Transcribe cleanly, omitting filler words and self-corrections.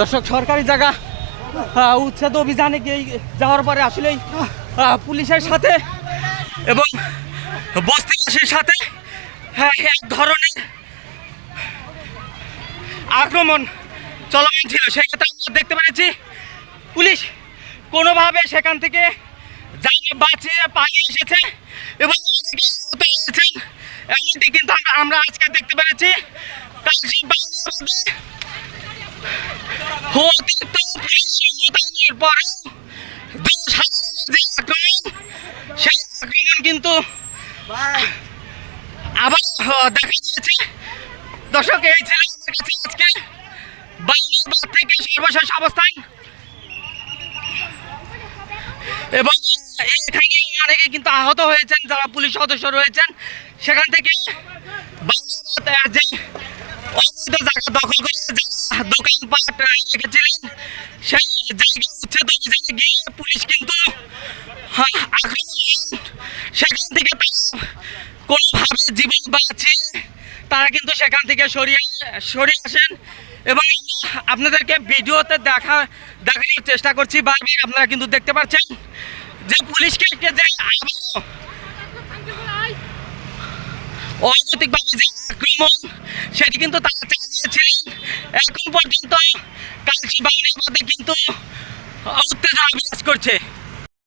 দর্শক, সরকারি জায়গা উচ্ছেদ অভিযানে গিয়ে যাওয়ার পরে আসলেই পুলিশের সাথে এবং বস্তিবাসীর সাথে এক ধরনের আক্রমণ চলমান ছিল। সেই ক্ষেত্রে আমরা দেখতে পেরেছি পুলিশ কোনোভাবে সেখান থেকে বাঁচিয়ে পালিয়ে এসেছে এবং অনেকে আহত হয়েছেন, এমনটি কিন্তু আমরা আজকে দেখতে পেরেছি। কালশি বাউনিয়াবাদে অতিরিক্ত পুলিশ মোতায়েনের পরেও জনসাধারণের যে আক্রমণ, সেই আক্রমণ কিন্তু আবার দেখা দিয়েছে। দর্শক, এই ছিল আমার কাছে আজকে বাউনিয়াবাদ থেকে সর্বশেষ অবস্থান এবং এখানে অনেকে কিন্তু আহত হয়েছেন, যারা পুলিশ সদস্য রয়েছেন। সেখান থেকে বাউনিয়াবাদ যে অবৈধ জায়গা দখল করে যারা দোকানপাট রেখেছিলেন, সেই জায়গা উচ্ছেদ অভিযানে গিয়ে পুলিশ কিন্তু আক্রমণ হন। সেখান থেকে তারা কোনোভাবে জীবন বাঁচিয়ে তারা কিন্তু সেখান থেকে সরিয়ে আসেন এবং আমরা আপনাদেরকে ভিডিওতে দেখানোর চেষ্টা করছি। বারবার আপনারা কিন্তু দেখতে পাচ্ছেন যে পুলিশকে যে আবারও অনৈতিকভাবে যে আক্রমণ, সেটি কিন্তু তারা চালিয়েছিলেন। এখন পর্যন্ত কালশি বাউনিয়াবাদে কিন্তু উত্তেজনা বিরাজ করছে।